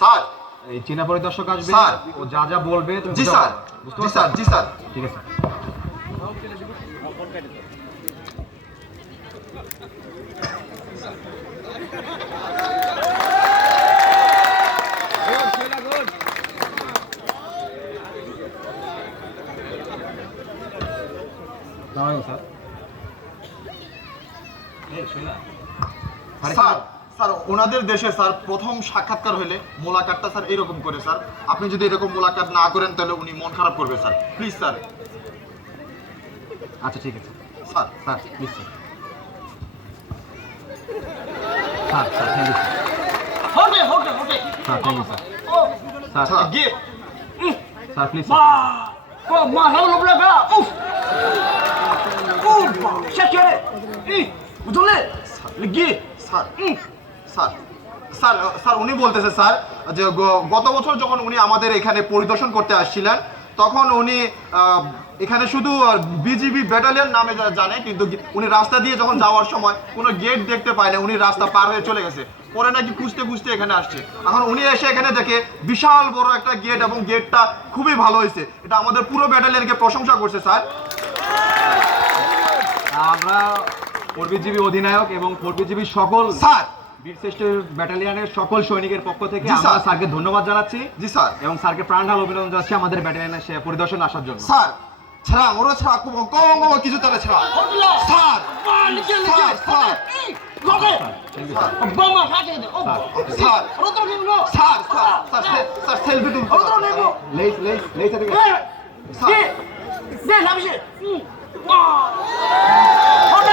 Sir. এই চীনা পরিদর্শক আসবে স্যার। ও যা যা বলবে জি স্যার। জি স্যার জি স্যার। ঠিক আছে। স্যার। স্যার স্যার ওনাদের দেশে স্যার প্রথম সাক্ষাৎকার হলে মোলাকাতটা স্যার এরকম করে স্যার। আপনি যদি এরকম মোলাকাত না করেন তাহলে উনি মন খারাপ করবে স্যার। Please sir. আচ্ছা ঠিক আছে। Sir. Sir please sir sir sir thank you হোটে হোটে হোটে। Sir thank you sir O sir sir. gift sir please বা ko ma ha lo bla ga uf uf shakere ই বুঝলে? লাগি স্যার। স্যার স্যার স্যার উনি বলতেছে sir যে গত বছর যখন উনি আমাদের এখানে পরিদর্শন করতে আসছিলেন তখন উনি এখানে শুধু বিজিবি ব্যাটালিয়ন নামে জানে কিন্তু উনি রাস্তা দিয়ে যখন যাওয়ার সময় কোনো গেট দেখতে পায় না উনি রাস্তা পার হয়ে চলে গেছে। পরে নাকি খুঁজতে খুঁজতে এখানে আসছে। এখন উনি এসে এখানে দেখে বিশাল বড় একটা গেট এবং গেটটা খুবই ভালো হয়েছে। এটা আমাদের পুরো ব্যাটালিয়নকে প্রশংসা করছে স্যার। আমরা ফোরবিজিবি অধিনায়ক এবং ফোরবিজিবি সকল স্যার বীরশ্রেষ্ঠ ব্যাটালিয়নের সকল সৈনিকের পক্ষ থেকে আমরা স্যার। স্যারকে ধন্যবাদ জানাচ্ছি জি স্যার। এবং স্যারকে প্রাণঢাল অভিনন্দন জানাচ্ছি আমাদের ব্যাটালিয়নের সে পরিদর্শন আসার জন্য। স্যার ছাড়া ওরা ছাড়া কম কম কিছু তারা ছাড়া হোটলা sir sir, sir.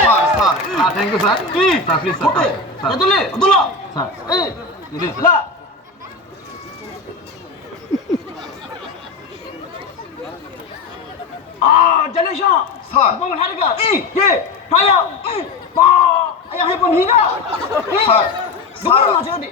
Sir sir. রোদ্র নিব নো স্যার স্যার স্যার সে- স্যার সেলফি তুলতে রোদ্র নিব লেস লেস লেস এদিকে স্যার। এ দে নামছে বা হোটে sir sir sir thank you sir E sir please হোটে sir sir এদলে এদলা sir A please লা 아, 잘내셔. 사. 뻥을 하니까 이, 예, 가야, 이, 빠, 아야 해본 히가. Sir 누구를 sir 맞아야 돼?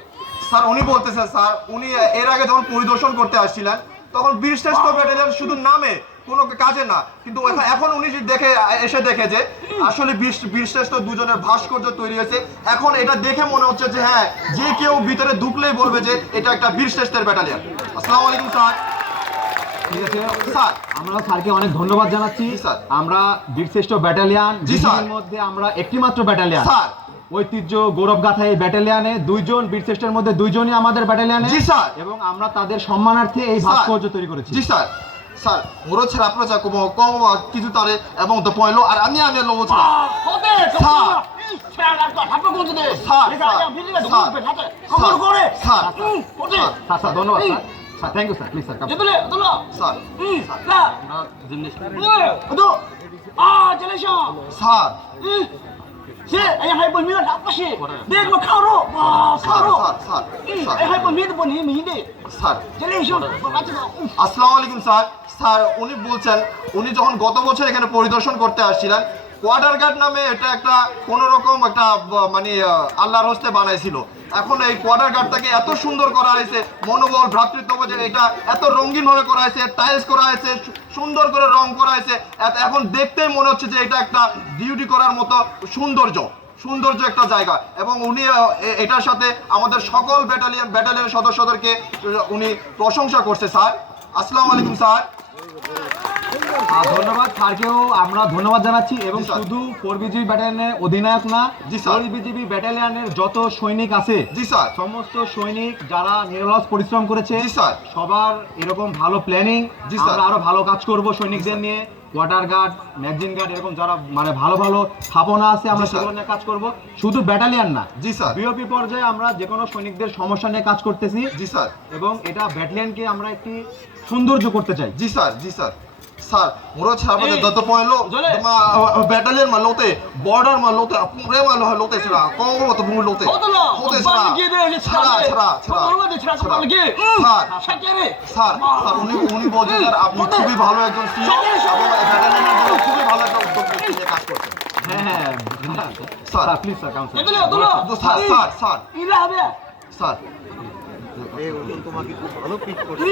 স্যার উনি বলতেছেন স্যার উনি এর আগে যখন পরিদর্শন করতে আসছিলেন তখন বীরশ্রেষ্ঠ ব্যাটালিয়ন শুধু নামে কোনো কাজে না। কিন্তু এখন- উনি দেখে এসে দেখে যে আসলে বীরশ্রেষ্ঠ দুজনের ভাস্কর্য তৈরি হয়েছে এখন এটা দেখে মনে হচ্ছে যে হ্যাঁ যে কেউ ভিতরে ঢুকলেই বলবে যে এটা একটা বীরশ্রেষ্ঠের ব্যাটালিয়ন আসসালামু আলাইকুম স্যার। ঠিক আছে স্যার আমরা স্যারকে অনেক ধন্যবাদ জানাচ্ছি। স্যার। আমরা বীরশ্রেষ্ঠ ব্যাটালিয়ান মধ্যে আমরা একটিমাত্র ব্যাটালিয়ান স্যার। ঐতিহ্য গৌরব গাথা এই ব্যাটালিয়ানে দুইজন বীরশ্রেষ্ঠের মধ্যে দুইজনই আমাদের ব্যাটালিয়ানে জি, স্যার। এবং আমরা তাদের সম্মানার্থে এই ভাস্কর্য তৈরি করেছি। জি স্যার। স্যার মোড়ো ছেড়ে আপনার চাকু কম কিছু তারে এবং তো পয়লো আর আমি আমি লোক sir sir 예, 아야 할번 미가 나빠시. 내가 뭐 카로. 와, sir 카로. Sir sir 응, sir 아야 할번 미드 번 힘이 힘이. Sir 잘내셔. 맞지 마. 응. আসসালামু আলাইকুম স্যার স্যার উনি বলছেন উনি যখন গত বছর এখানে পরিদর্শন করতে আসছিলেন কোয়ার্টার গার্ড নামে এটা একটা কোন রকম একটা মানে আল্লাহর হস্তে বানাইছিল। এখন এই কোয়ার্টার গার্ডটাকে এত সুন্দর করা হয়েছে, মনোবল, ভ্রাতৃত্ব যে এটা এত রঙিন ভাবে করা হয়েছে টাইলস করা হয়েছে সুন্দর করে রং করা হয়েছে এখন দেখতেই মনে হচ্ছে যে এটা একটা ডিউটি করার মতো সৌন্দর্য সৌন্দর্য একটা জায়গা। এবং উনি এটার সাথে আমাদের সকল ব্যাটালিয়ন ব্যাটালিয়নের সদস্যদেরকে, উনি প্রশংসা করছে, স্যার। আসসালামু আলাইকুম, স্যার। ধন্যবাদ স্যারকেও আমরা ধন্যবাদ জানাচ্ছি এবং শুধু ফোর বিজিবি ব্যাটালিয়নের অধিনায়ক না জি, স্যার। ফোর বিজিবি ব্যাটালিয়নের যত সৈনিক আছে জি স্যার সমস্ত সৈনিক যারা নিরলস পরিশ্রম করেছে সবার এরকম ভালো প্ল্যানিং জি, স্যার। আমরা আরও ভালো কাজ করব সৈনিকদের নিয়ে কোয়ার্টার গার্ড ম্যাগজিন গার্ড এরকম যারা মানে ভালো ভালো স্থাপনা আছে আমরা সেগুলো নিয়ে কাজ করব শুধু ব্যাটালিয়ন না জি স্যার বিওপি পর্যায়ে আমরা যে কোনো সৈনিকদের সমস্যা নিয়ে কাজ করতেছি জি স্যার এবং এটা ব্যাটালিয়নকে আমরা একটি সৌন্দর্য করতে চাই ji sir ji sir sir ಮುರಾಜ್ ಸಾಹೇಬ್ ದತ್ತ ಪಾಯಲು ನಮ್ಮ ಬ್ಯಾಟಲಿಯನ್ ಮಲ್ಲೋತೆ ಬಾರ್ಡರ್ বর্ডার ಅಪ್ಪುಂಗ್ರೆ ಮಲ್ಲ ಹಲ್ಲೋತೆ ಸರ ಕಾಂಗೋ ಮತ್ತು ಭೂಮಿ ಲೋತೆ ಹೋತೆ ಸರ ಸರ ಸರ ಸರ স্যার স্যার উনি উনি বলছেন স্যার আপনি খুবই ভালো একজন সিও খুবই ভালো একটা উদ্যোগ কাজ করছেন। হ্যাঁ sir please sir council sir sir. Sir sir এই ওজন তোমাকে খুব ভালো পিক করছে।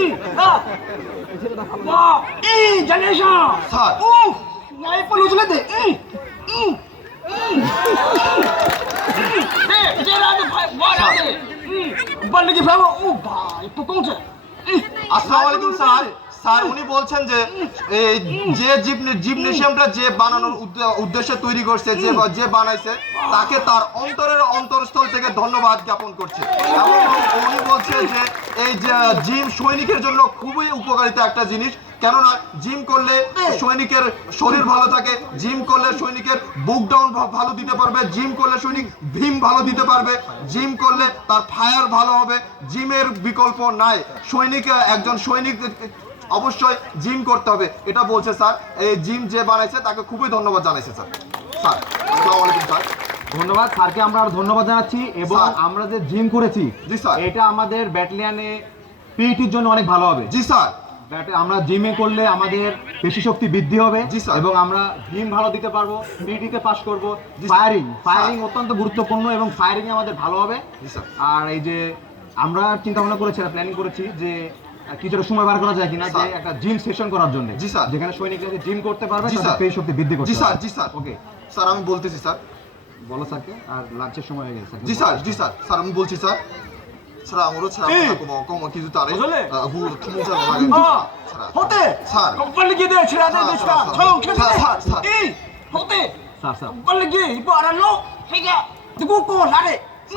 স্যার, উনি বলছেন যে এই যে জিমনে- জিমনেশিয়ামটা যে বানানোর উদ্দেশ্যে তৈরি করছে, যে যে বানাইছে, তাকে তার অন্তরের অন্তরস্থল থেকে ধন্যবাদ জ্ঞাপন করছে। উনি বলছে যে, এই যে, জিম সৈনিকের জন্য খুবই উপকারিতা একটা জিনিস, কেননা জিম করলে সৈনিকের শরীর ভালো থাকে, জিম করলে সৈনিকের বুক ডাউন ভালো দিতে পারবে, জিম করলে সৈনিক ভীম ভালো দিতে পারবে, জিম করলে তার ফায়ার ভালো হবে, জিমের বিকল্প নাই। সৈনিক, একজন সৈনিক অবশ্যই জিম করতে হবে। এটা বলছে স্যার। এই জিম যে বানাইছে তাকে খুবই ধন্যবাদ জানাইছে স্যার। স্যার আসসালামু আলাইকুম স্যার। ধন্যবাদ স্যারকে আমরা আরও ধন্যবাদ জানাচ্ছি এবং আমরা যে জিম করেছি জি, স্যার। এটা আমাদের ব্যাটালিয়ানে পিইটির জন্য অনেক ভালো হবে। জি স্যার। আমরা জিমে করলে আমাদের পেশি শক্তি বৃদ্ধি হবে জি, স্যার। এবং আমরা জিম ভালো দিতে পারব পিটিতে পাস করব। ফায়ারিং ফায়ারিং অত্যন্ত গুরুত্বপূর্ণ এবং ফায়ারিং আমাদের ভালো হবে। জি স্যার। আর এই যে আমরা চিন্তা ভাবনা করেছি প্ল্যানিং করেছি যে কিছুটা সময় বার করা যায় কিনা যে স্যার। একটা জিম সেশন করার জন্য জি, স্যার। যেখানে সৈনিকরা জিম করতে পারবে জি, তাদের স্যার। পেশি শক্তি বৃদ্ধি করতে জি স্যার পারবে। জি স্যার ওকে স্যার আমি বলতেছি স্যার বলো স্যারকে আর লাঞ্চের সময় হয়ে গেছে জি স্যার জি স্যার স্যার আমি বলছি স্যার স্যার আমারও ছাড়া এই! কম কম কিছু তারে বুঝলে? 구 통장 아, লাগে 어때? 살. 그럼 빨리 기대 지나야 살, 되겠다. 살, 살. 조용 살, 켜주세. 살, 살. 이, 어때? Sir sir 빨리 기 이거 알았노? 해가 누구 꼬 나래? 살.